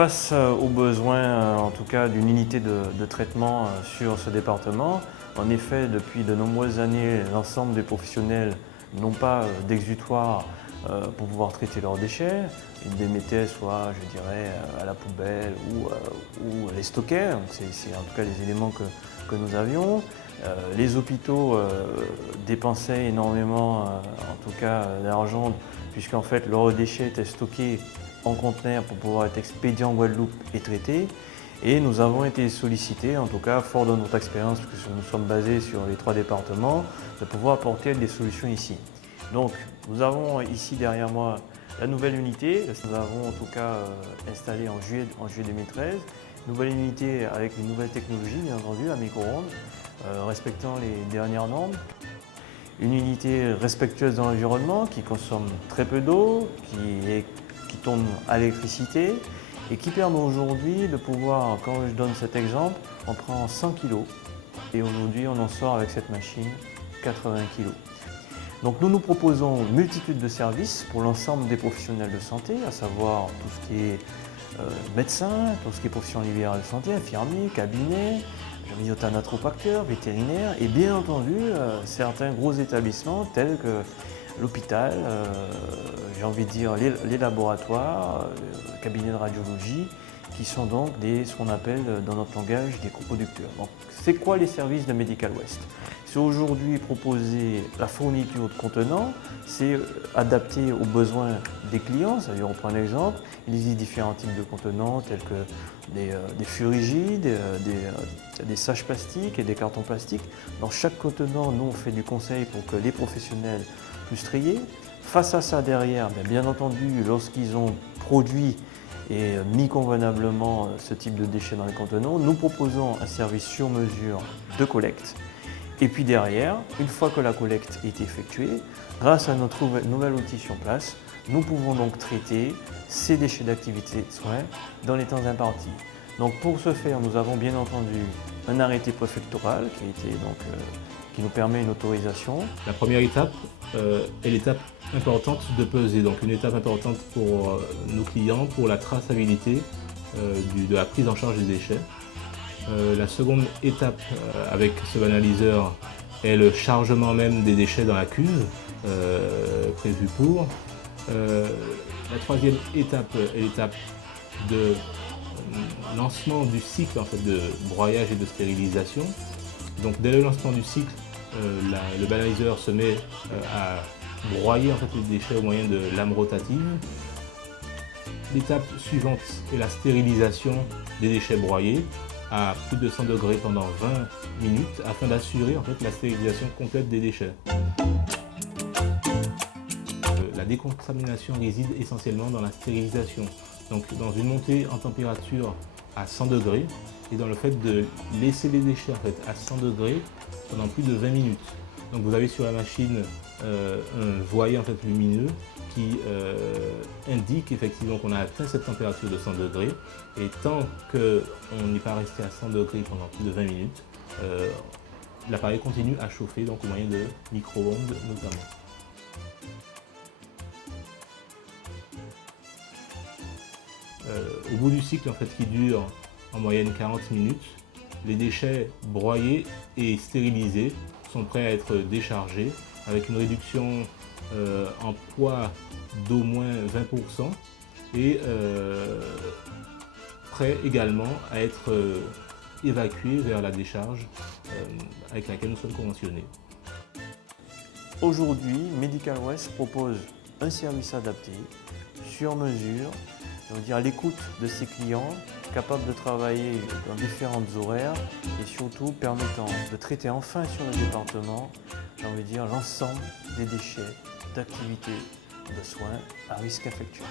Face aux besoins, en tout cas, d'une unité de traitement sur ce département, en effet, depuis de nombreuses années, l'ensemble des professionnels n'ont pas d'exutoire pour pouvoir traiter leurs déchets. Ils les mettaient soit, je dirais, à la poubelle ou les stockaient. C'est en tout cas les éléments que nous avions. Les hôpitaux dépensaient énormément, en tout cas, d'argent, puisqu'en fait, leurs déchets étaient stockés en conteneur pour pouvoir être expédié en Guadeloupe et traité. Et nous avons été sollicités, en tout cas fort de notre expérience, puisque nous sommes basés sur les 3 départements, de pouvoir apporter des solutions ici. Donc nous avons ici derrière moi la nouvelle unité, nous avons en tout cas installé en juillet 2013, nouvelle unité avec une nouvelle technologie, bien entendu, à micro-ondes, respectant les dernières normes. Une unité respectueuse de l'environnement qui consomme très peu d'eau, qui tourne à l'électricité et qui permet aujourd'hui de pouvoir, quand je donne cet exemple, on prend 100 kg et aujourd'hui on en sort avec cette machine 80 kg. Donc nous proposons une multitude de services pour l'ensemble des professionnels de santé, à savoir tout ce qui est médecin, tout ce qui est profession libérale de santé, infirmier, cabinet, natropacteur, vétérinaire et bien entendu certains gros établissements tels que l'hôpital, j'ai envie de dire les laboratoires, le cabinet de radiologie, qui sont donc ce qu'on appelle dans notre langage des coproducteurs. Donc, c'est quoi les services de Medical Waste? C'est aujourd'hui proposer la fourniture de contenants, c'est adapté aux besoins des clients. C'est-à-dire, on prend un exemple, il existe différents types de contenants tels que des fûts rigides, des saches plastiques et des cartons plastiques. Dans chaque contenant, nous on fait du conseil pour que les professionnels puissent trier. Face à ça derrière, bien entendu, lorsqu'ils ont produit et mis convenablement ce type de déchets dans les contenants, nous proposons un service sur mesure de collecte. Et puis derrière, une fois que la collecte est effectuée, grâce à notre nouvel outil sur place, nous pouvons donc traiter ces déchets d'activité de soins dans les temps impartis. Donc pour ce faire, nous avons bien entendu un arrêté préfectoral qui nous permet une autorisation. La première étape est l'étape importante de peser, donc une étape importante pour nos clients, pour la traçabilité de la prise en charge des déchets. La seconde étape avec ce banaliseur est le chargement même des déchets dans la cuve prévue pour. La troisième étape est l'étape de lancement du cycle en fait, de broyage et de stérilisation. Donc dès le lancement du cycle, le banaliseur se met à broyer en fait, les déchets au moyen de lames rotatives. L'étape suivante est la stérilisation des déchets broyés à plus de 100 degrés pendant 20 minutes afin d'assurer en fait, la stérilisation complète des déchets. La décontamination réside essentiellement dans la stérilisation, donc dans une montée en température à 100 degrés et dans le fait de laisser les déchets en fait, à 100 degrés pendant plus de 20 minutes. Donc vous avez sur la machine un voyer en fait, lumineux qui indique effectivement qu'on a atteint cette température de 100 degrés et tant qu'on n'est pas resté à 100 degrés pendant plus de 20 minutes, l'appareil continue à chauffer donc au moyen de micro-ondes notamment. Au bout du cycle en fait, qui dure en moyenne 40 minutes, les déchets broyés et stérilisés sont prêts à être déchargés avec une réduction en poids d'au moins 20% et prêts également à être évacués vers la décharge avec laquelle nous sommes conventionnés. Aujourd'hui, Medical Waste propose un service adapté, sur mesure, je veux dire à l'écoute de ses clients, capable de travailler dans différentes horaires et surtout permettant de traiter enfin sur le département, j'ai envie de dire, l'ensemble des déchets d'activités de soins à risque infectieux.